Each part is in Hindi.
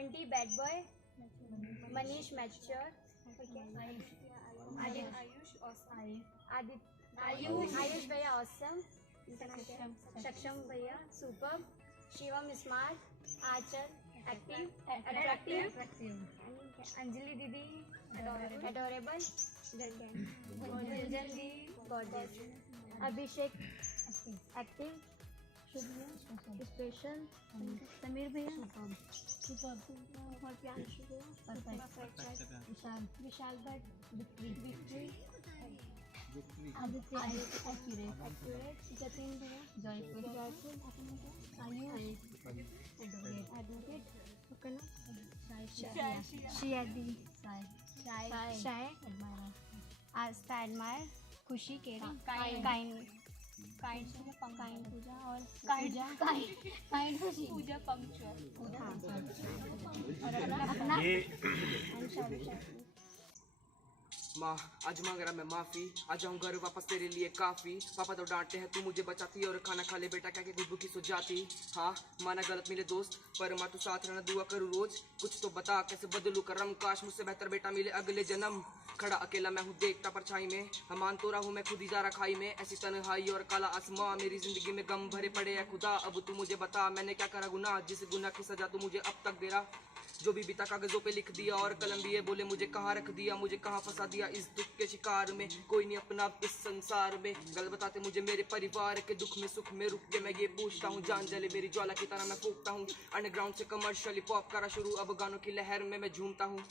Bunty bad boy, Manish mature, Ayush भैया ऑसम, सक्षम भैया सुपर, शिवम स्मार्ट, आंचल एक्टिव अट्रैक्टिव, अंजलि दीदी एडोरेबल, दी गॉर्जियस, अभिषेक एक्टिव, स्पेशल, समीर भैया विशाल भट्ट, विक्ट्री, आदित्य एक्यूरेट, जतिन भैया जयपुर, एडवोकेट, आस्था एडमायर, खुशी केरी, काइंड पूजा और पूजा पंक्चुअल और अपना माँ आज मांग रहा मैं माफी, आ जाऊँ घर वापस तेरे लिए काफी। पापा तो डांटते हैं तू मुझे बचाती और खाना खा ले बेटा क्या खुशबू की सो जाती। हाँ माना गलत मिले दोस्त पर माँ तू साथ रहना दुआ करूँ रोज। कुछ तो बता कैसे बदलू करम, काश मुझसे बेहतर बेटा मिले अगले जन्म। खड़ा अकेला मैं हूँ देखता परछाई में, मान तो रहा हूँ मैं खुद ही जा रखा खाई में। ऐसी तन्हाई और काला आसमां मेरी जिंदगी में गम भरे पड़े है खुदा। अब तू मुझे बता मैंने क्या करा गुनाह, जिस गुनाह की सजा तू मुझे अब तक दे रहा। जो भी बीता कागजों पे लिख दिया और कलम लिए बोले मुझे कहाँ रख दिया, मुझे कहाँ फंसा दिया इस दुख के शिकार में। कोई नहीं अपना इस संसार में, गल बताते मुझे मेरे परिवार के दुख में सुख में रुक के मैं ये पूछता हूँ। जान जले मेरी ज्वाला की तरह मैं फूकता हूँ, अंडरग्राउंड से कमर्शियल पॉप करा शुरू, अब गानों की लहर में मैं झूमता हूँ।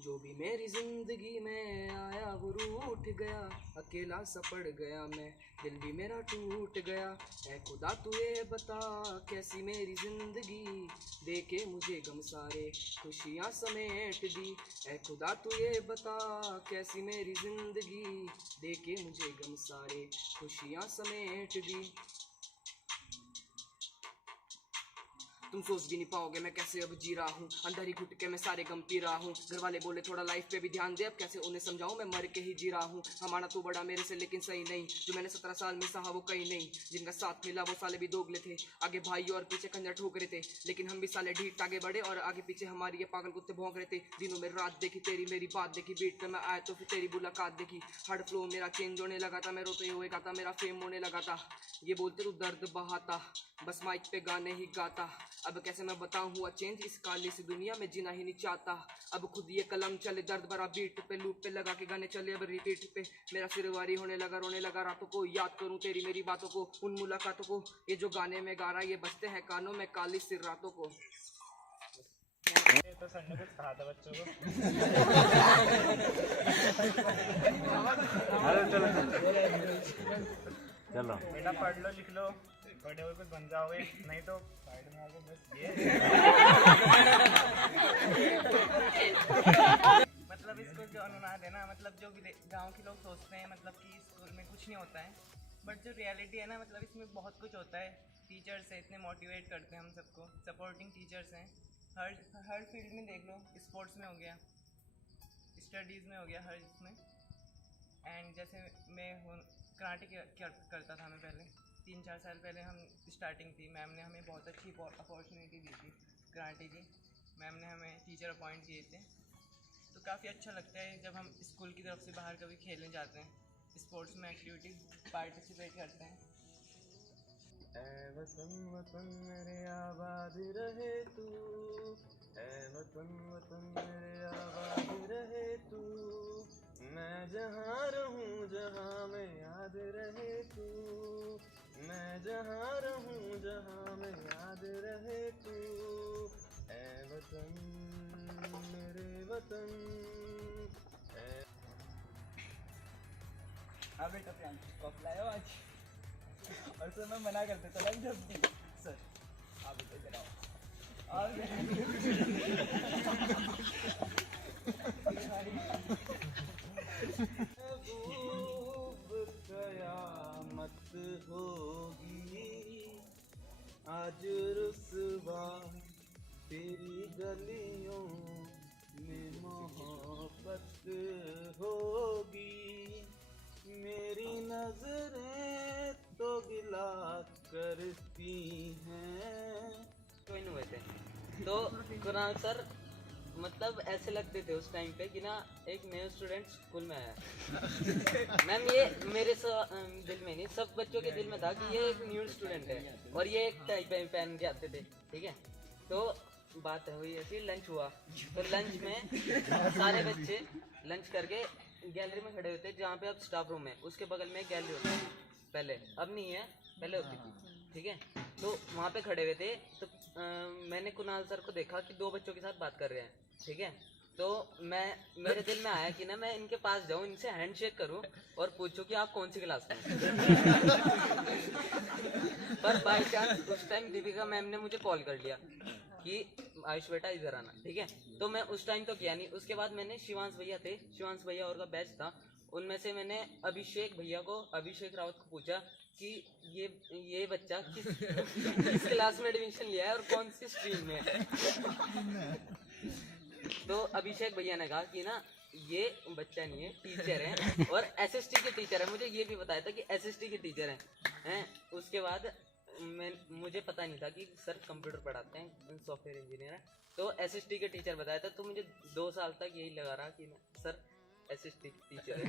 जो भी मेरी जिंदगी में आया वो रूठ गया, अकेला सा पड़ गया मैं, दिल भी मेरा टूट गया। ऐ खुदा तू ये बता कैसी मेरी जिंदगी, देके मुझे गम सारे खुशियाँ समेट दी। ऐ खुदा तू ये बता कैसी मेरी जिंदगी, देके मुझे गम सारे खुशियाँ समेट दी। तुम सोच भी नहीं पाओगे मैं कैसे अब जी रहा हूँ, अंदर ही घुट के मैं सारे गम पी रहा हूँ। घर वाले बोले थोड़ा लाइफ पे भी ध्यान दे, अब कैसे उन्हें समझाऊं मैं मर के ही जी रहा हूँ। हमारा तो बड़ा मेरे से लेकिन सही नहीं, जो मैंने 17 साल में सहा वो कहीं नहीं। जिनका साथ मिला वो साले भी दोगले थे, आगे भाई और पीछे खंजर ठोक रहे थे, लेकिन हम भी साले ढीठ आगे बढ़े और आगे पीछे हमारी ये पागल कुत्ते भौंक रहे थे। दिनों में रात देखी तेरी मेरी बात देखी, बीट पे मैं आया तो फिर तेरी मुलाकात देखी। हार्ड फ्लो मेरा चेंज होने लगा था, मैं रोते हुए गाता मेरा फेम होने लगा था। ये बोलते तू दर्द बहाता बस माइक पे गाने ही गाता, अब कैसे मैं बताऊं हुआ चेंज इस काली सी दुनिया में जीना ही नहीं चाहता। अब खुद ये कलम चले दर्द भरा बीट पे, लूप पे लगा के गाने चले अब रिपीट पे। मेरा सिर वारी होने लगा रोने लगा रातों को, याद करूं तेरी मेरी बातों को, उन मुलाकातों को। ये जो गाने में गा रहा ये बजते हैं कानों में काली सिर रातों को। तो सर ने कुछ कहा था बच्चों को। चलो बेटा पढ़ लो लिख लो, बड़े हो कुछ बन जाओगे, नहीं तो साइड में आके बस ये। मतलब इसको जो अनुनाद है ना, मतलब जो भी गांव के लोग सोचते हैं मतलब कि स्कूल में कुछ नहीं होता है, बट जो रियलिटी है ना मतलब इसमें बहुत कुछ होता है। टीचर्स है इतने मोटिवेट करते हैं हम सबको, सपोर्टिंग टीचर्स हैं हर फील्ड में देख लो, स्पोर्ट्स में हो गया, स्टडीज़ में हो गया, हर इसमें। एंड जैसे मैं कराटे करता था मैं पहले 3-4 साल पहले हम स्टार्टिंग थी, मैम ने हमें बहुत अच्छी अपॉर्चुनिटी दी थी कराटे की। मैम ने हमें टीचर अपॉइंट किए थे, तो काफ़ी अच्छा लगता है जब हम स्कूल की तरफ से बाहर कभी खेलने जाते हैं, स्पोर्ट्स में एक्टिविटीज़ पार्टिसिपेट करते हैं। ऐ वतन वतन मेरे आबाद रहे तू, ऐ वतन वतन मेरे आबाद रहे तू, मैं जहाँ रहूँ जहाँ में याद रहे तू, मैं जहाँ रहूँ जहाँ में याद रहे तू, ऐ वतन मेरे वतन। हाँ बेटा प्रियांशु कॉफ लाए हो आज? और सर मैं मना करते तो लग जब भी सर आप इधर आओ और कयामत होगी आज रुसवा तेरी गलियों में मोहब्बत होगी, मेरी नजरें तो गिला करती हैं। कोई नहीं होते तो कुणाल सर मतलब ऐसे लगते थे उस टाइम पे कि ना एक नया स्टूडेंट स्कूल में आया। मैम ये मेरे दिल में नहीं, सब बच्चों के दिल में था कि ये एक न्यू स्टूडेंट है और ये एक टाई पहन के आते थे, ठीक है। तो बात हुई ऐसी, लंच हुआ तो लंच में सारे बच्चे लंच करके गैलरी में खड़े होते जहाँ पे अब स्टाफ रूम है, उसके बगल में एक गैलरी होती है पहले, अब नहीं है, पहले होती थी, ठीक है। तो वहाँ पे खड़े हुए थे तो मैंने कुणाल सर को देखा कि दो बच्चों के साथ बात कर रहे हैं, ठीक है। तो मेरे दिल में आया कि ना मैं इनके पास जाऊं, इनसे हैंडशेक करूं और पूछूं कि आप कौन सी क्लास में हैं। पर बाय चांस उस टाइम दीपिका मैम ने मुझे कॉल कर लिया कि आयुष बेटा इधर आना, ठीक है। तो मैं उस टाइम तो किया नहीं। उसके बाद मैंने शिवांश भैया थे, शिवांश भैया और का बैच था, उनमें से मैंने अभिषेक भैया को, अभिषेक रावत को पूछा कि ये बच्चा किस क्लास में एडमिशन लिया है और कौन सी स्ट्रीम में है। तो अभिषेक भैया ने कहा कि ना ये बच्चा नहीं है, टीचर है और एसएसटी के टीचर है। मुझे ये भी बताया था कि एसएसटी के टीचर हैं। उसके बाद मुझे पता नहीं था कि सर कंप्यूटर पढ़ाते हैं, सॉफ्टवेयर इंजीनियर है, तो एसएसटी के टीचर बताया था। तो मुझे 2 साल तक यही लगा रहा कि सर एसएसटी टीचर है।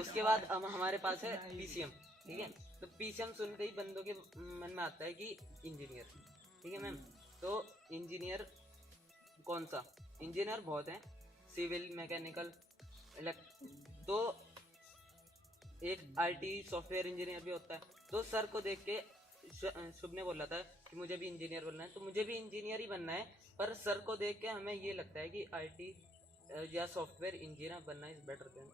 उसके बाद अब हमारे पास है पीसीएम, ठीक है। तो पीसीएम सुनते ही बंदों के मन में आता है कि इंजीनियर, ठीक है मैम। तो इंजीनियर कौन सा, इंजीनियर बहुत है, सिविल, मैकेनिकल, तो एक आईटी सॉफ्टवेयर इंजीनियर भी होता है। तो सर को देख के शुभ ने बोला था कि मुझे भी इंजीनियर बनना है, तो मुझे भी इंजीनियर ही बनना है। पर सर को देख के हमें ये लगता है कि आईटी या सॉफ्टवेयर इंजीनियर बनना is better than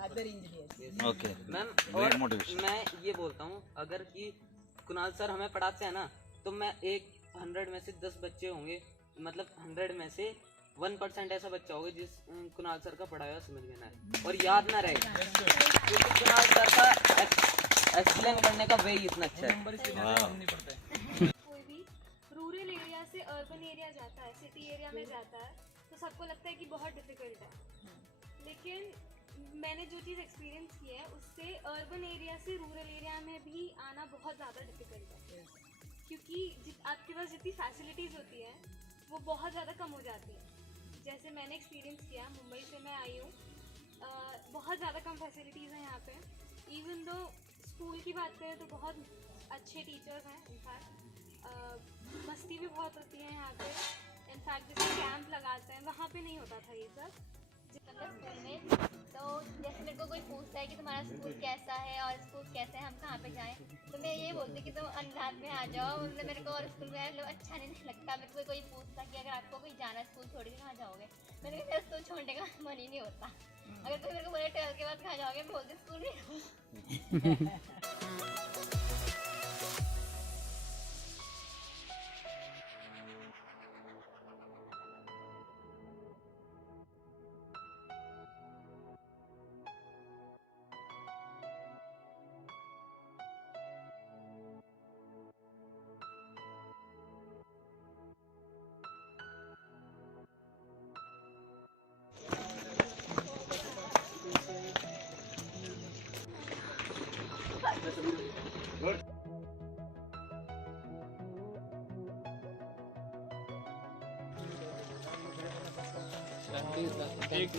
other engineer. Okay ma'am, और मैं ये बोलता हूँ अगर कि कुणाल सर हमें पढ़ाते हैं ना, तो मैं 100 में से 10 बच्चे होंगे, मतलब 100 में से 1% ऐसा बच्चा होगा जिस कुणाल सर का पढ़ाया समझ में ना आए और याद ना रहे, क्योंकि कुणाल सर का एक्सप्लेन करने का वे ही इतना अच्छा है। कोई भी रूरल एरिया से अर्बन एरिया जाता है, सिटी एरिया में जाता है, तो सबको लगता है कि बहुत डिफिकल्ट है। लेकिन मैंने जो चीज़ एक्सपीरियंस की है उससे अर्बन एरिया से रूरल एरिया में भी आना बहुत ज़्यादा डिफिकल्ट है, क्योंकि आपके पास जितनी फैसिलिटीज़ होती है वो बहुत ज़्यादा कम हो जाती है। जैसे मैंने एक्सपीरियंस किया, मुंबई से मैं आई हूँ, बहुत ज़्यादा कम फैसिलिटीज़ हैं यहाँ पे। इवन दो स्कूल की बात करें तो बहुत अच्छे टीचर्स हैं, इनफैक्ट मस्ती भी बहुत होती है यहाँ पे। इनफैक्ट जैसे कैंप लगाते हैं वहाँ पे नहीं होता था ये सब। मतलब स्कूल में तो जैसे मेरे को कोई पूछता है कि तुम्हारा स्कूल कैसा है और स्कूल कैसे है, हम कहाँ पे जाएं, तो मैं ये बोलती कि तुम अनुराग में आ जाओ। मतलब मेरे को और स्कूल में मतलब अच्छा नहीं लगता। मेरे को कोई पूछता कि अगर आपको कोई जाना स्कूल छोड़ के कहाँ जाओगे, मैंने कहा स्कूल छोड़ने का मन ही नहीं होता। अगर कोई मेरे को बोले 12th के बाद कहाँ जाओगे, मैं बोलती स्कूल में। एक